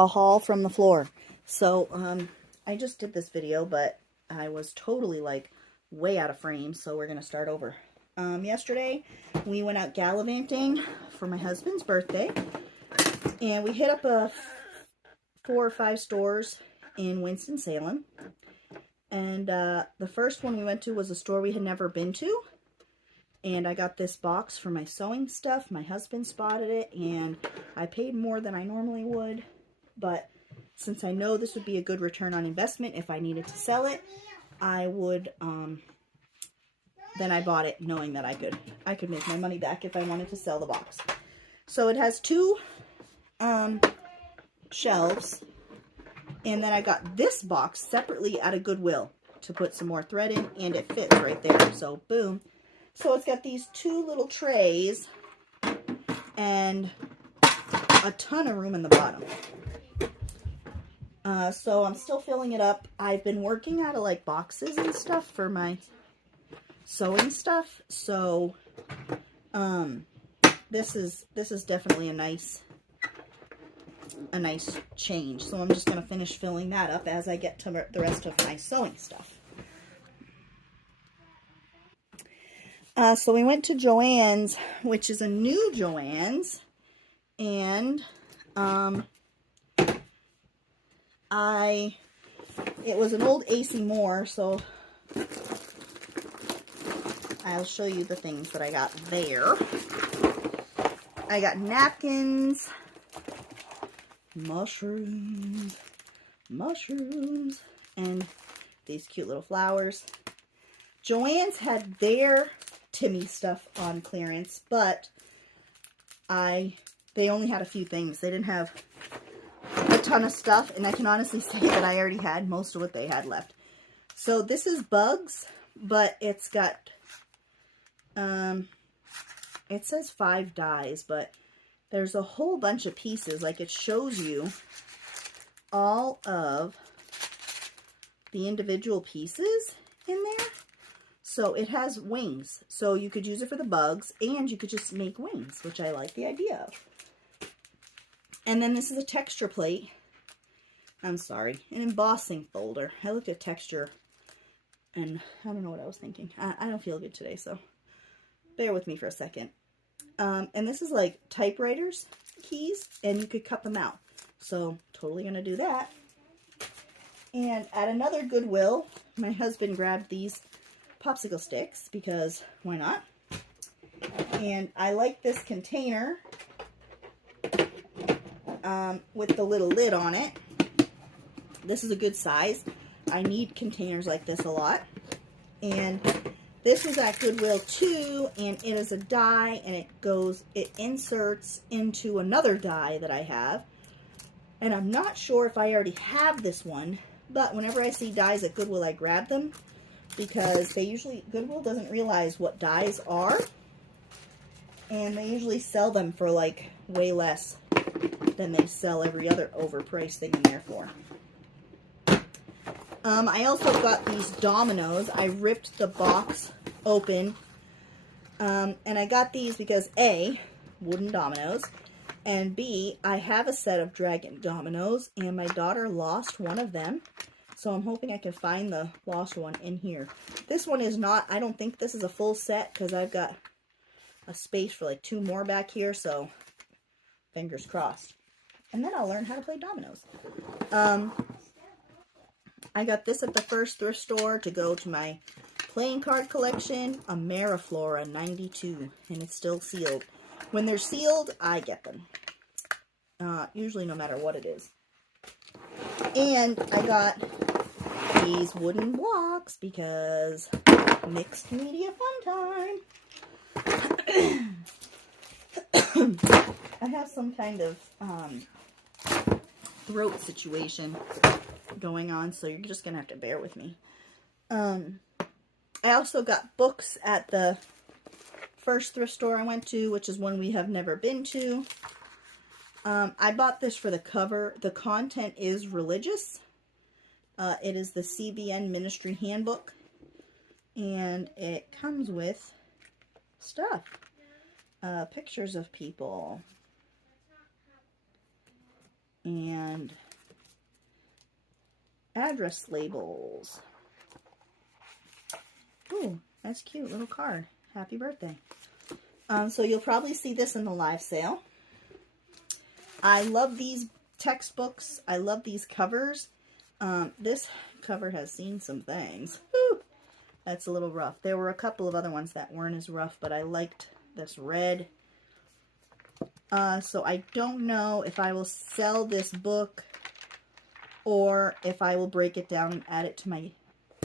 a haul from the floor. So, I just did this video, but I was totally, like, way out of frame, so we're going to start over. Yesterday, we went out gallivanting for my husband's birthday, and we hit up 4 or 5 stores in Winston-Salem, and the first one we went to was a store we had never been to, and I got this box for my sewing stuff. My husband spotted it, and I paid more than I normally would, but since I know this would be a good return on investment if I needed to sell it, I would, then I bought it knowing that I could make my money back if I wanted to sell the box. So it has 2 shelves, and then I got this box separately at a Goodwill to put some more thread in, and it fits right there, so boom. So it's got these 2 little trays and a ton of room in the bottom. So I'm still filling it up. I've been working out of like boxes and stuff for my sewing stuff, so this is definitely a nice change. So I'm just going to finish filling that up as I get to the rest of my sewing stuff. So we went to Joann's, which is a new Joann's, and it was an old AC Moore, so I'll show you the things that I got there. I got napkins, mushrooms, and these cute little flowers. Joann's had their Timmy stuff on clearance, but they only had a few things. They didn't have a ton of stuff, and I can honestly say that I already had most of what they had left. So this is Bugs, but it's got, it says 5 dies, but there's a whole bunch of pieces. Like, it shows you all of the individual pieces in there. So it has wings, so you could use it for the bugs, and you could just make wings, which I like the idea of. And then this is a texture plate. I'm sorry, an embossing folder. I looked at texture, and I don't know what I was thinking. I don't feel good today, so bear with me for a second. And this is like typewriters keys, and you could cut them out. So totally gonna do that. And at another Goodwill, my husband grabbed these popsicle sticks, because why not? And I like this container with the little lid on it. This is a good size. I need containers like this a lot. And this was at Goodwill too, and it is a die, and it inserts into another die that I have. And I'm not sure if I already have this one, but whenever I see dies at Goodwill, I grab them, because Goodwill doesn't realize what dies are, and they usually sell them for like way less than they sell every other overpriced thing in there for. I also got these dominoes. I ripped the box open, and I got these because A, wooden dominoes, and B, I have a set of dragon dominoes, and my daughter lost one of them. So I'm hoping I can find the lost one in here. This one is not, I don't think this is a full set, because I've got a space for like 2 more back here, so fingers crossed. And then I'll learn how to play dominoes. I got this at the first thrift store to go to my playing card collection, Ameriflora 92, and it's still sealed. When they're sealed, I get them. Usually no matter what it is. And I got these wooden blocks because mixed media fun time. I have some kind of throat situation going on, so you're just gonna have to bear with me. I also got books at the first thrift store I went to, which is one we have never been to. I bought this for the cover. The content is religious. It is the CBN Ministry Handbook, and it comes with stuff. Pictures of people. and address labels. Ooh, that's cute, little card. Happy birthday. So you'll probably see this in the live sale. I love these textbooks. I love these covers. This cover has seen some things. Woo! That's a little rough. There were a couple of other ones that weren't as rough, but I liked this red. So I don't know if I will sell this book or if I will break it down and add it to my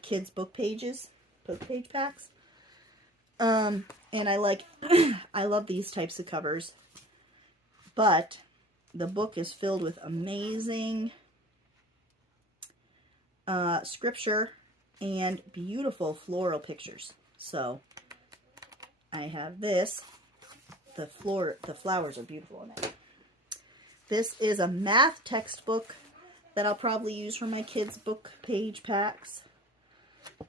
kids' book page packs. And I like, I love these types of covers, but the book is filled with amazing scripture and beautiful floral pictures. So I have this. The flowers are beautiful in it. This is a math textbook that I'll probably use for my kids' book page packs.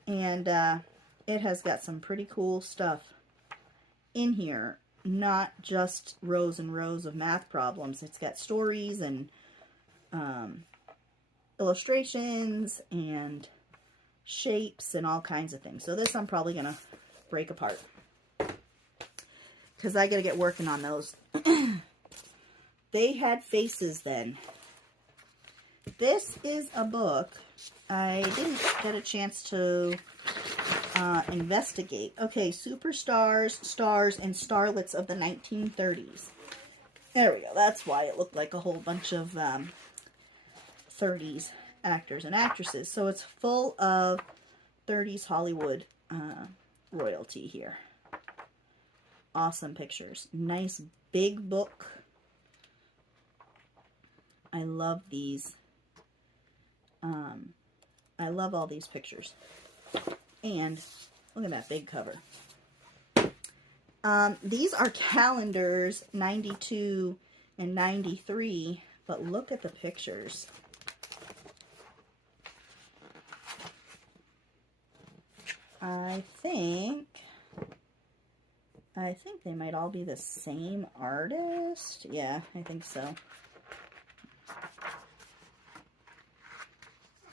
And it has got some pretty cool stuff in here. Not just rows and rows of math problems. It's got stories and illustrations and shapes and all kinds of things. So this I'm probably going to break apart, because I got to get working on those. They had faces then. This is a book I didn't get a chance to investigate. Okay, superstars, stars, and starlets of the 1930s. There we go. That's why it looked like a whole bunch of 30s actors and actresses. So it's full of 30s Hollywood royalty here. Awesome pictures. Nice big book. I love these. I love all these pictures. And look at that big cover. These are calendars 92 and 93, but look at the pictures. I think they might all be the same artist. Yeah, I think so.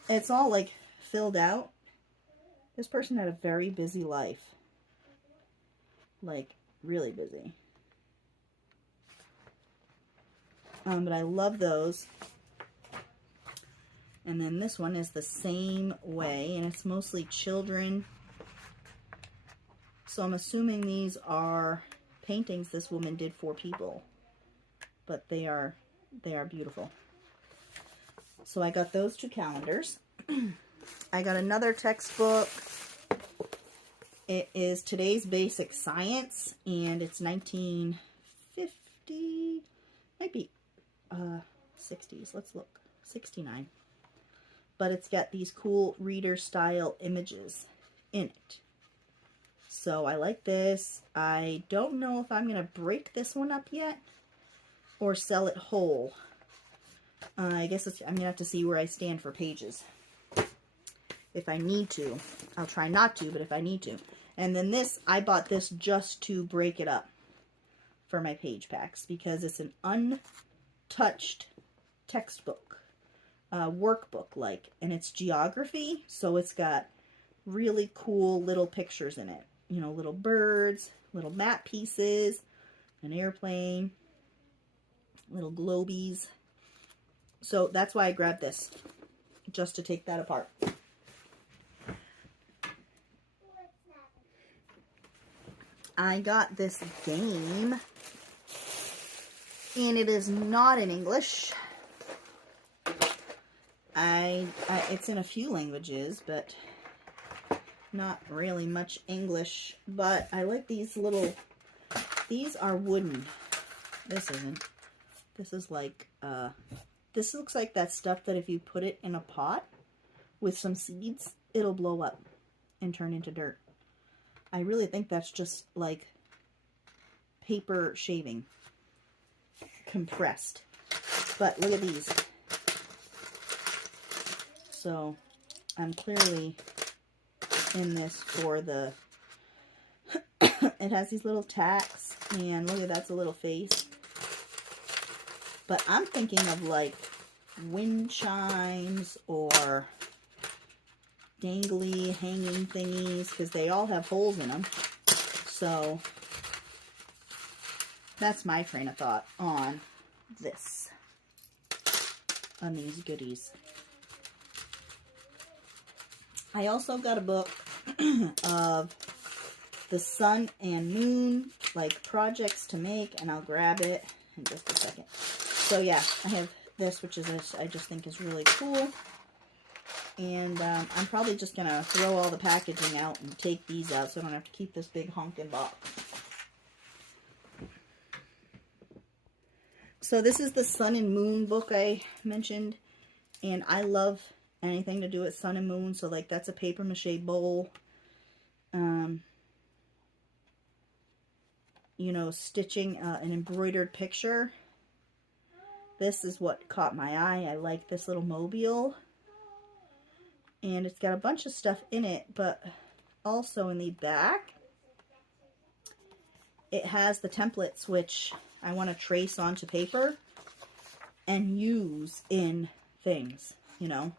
It's all like filled out. This person had a very busy life. Like, really busy. But I love those. And then this one is the same way, and it's mostly children. So I'm assuming these are paintings this woman did for people. But they are beautiful. So I got those two calendars. I got another textbook. It is Today's Basic Science, and it's 1950, might be 60s. Let's look. 69. But it's got these cool reader style images in it. So I like this. I don't know if I'm going to break this one up yet or sell it whole. I guess I'm going to have to see where I stand for pages. If I need to. I'll try not to, but if I need to. And then this, I bought this just to break it up for my page packs, because it's an untouched textbook, workbook like, and it's geography, so it's got really cool little pictures in it. You know, little birds, little map pieces, an airplane, little globies. So that's why I grabbed this, just to take that apart. I got this game, and it is not in English. It's in a few languages, but not really much English. But I like these little, these are wooden. This isn't. This is like, this looks like that stuff that if you put it in a pot with some seeds, it'll blow up and turn into dirt. I really think that's just like paper shaving compressed. But look at these. So I'm clearly in this for the, it has these little tacks, and look at that's a little face. But I'm thinking of like wind chimes or dangly hanging thingies, because they all have holes in them. So that's my train of thought on this, on these goodies. I also got a book of the sun and moon, like projects to make, and I'll grab it in just a second. So yeah, I have this, which is I just think is really cool. And I'm probably just going to throw all the packaging out and take these out so I don't have to keep this big honking box. So this is the Sun and Moon book I mentioned. And I love anything to do with sun and moon. So like that's a paper mache bowl. You know, stitching an embroidered picture. This is what caught my eye. I like this little mobile. And it's got a bunch of stuff in it, but also in the back, it has the templates, which I want to trace onto paper and use in things, you know.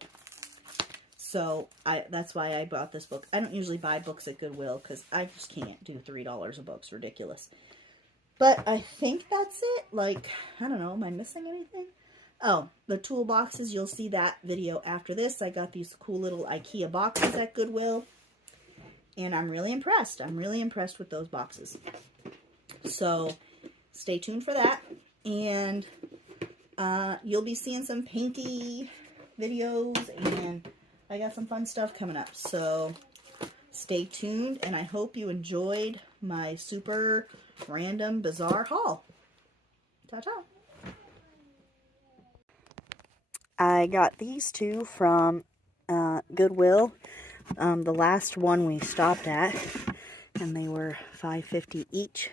So that's why I bought this book. I don't usually buy books at Goodwill because I just can't do $3 a book. It's ridiculous. But I think that's it. Like, I don't know. Am I missing anything? Oh, the toolboxes. You'll see that video after this. I got these cool little IKEA boxes at Goodwill. And I'm really impressed. I'm really impressed with those boxes. So, stay tuned for that. And you'll be seeing some painty videos. And I got some fun stuff coming up. So, stay tuned. And I hope you enjoyed my super random, bizarre haul. Ta-ta. I got these two from Goodwill. The last one we stopped at, and they were $5.50 each.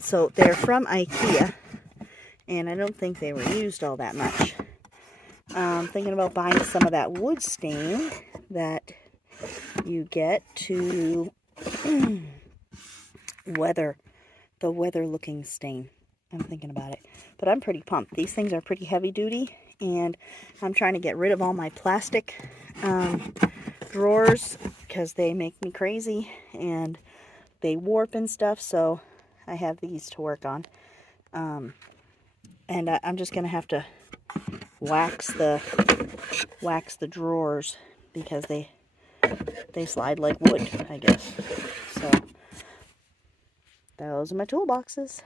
So they're from IKEA, and I don't think they were used all that much. Thinking about buying some of that wood stain that you get to weather looking stain. I'm thinking about it, but I'm pretty pumped. These things are pretty heavy duty, and I'm trying to get rid of all my plastic drawers because they make me crazy and they warp and stuff. So I have these to work on, and I'm just gonna have to wax the drawers because they slide like wood, I guess. So those are my toolboxes.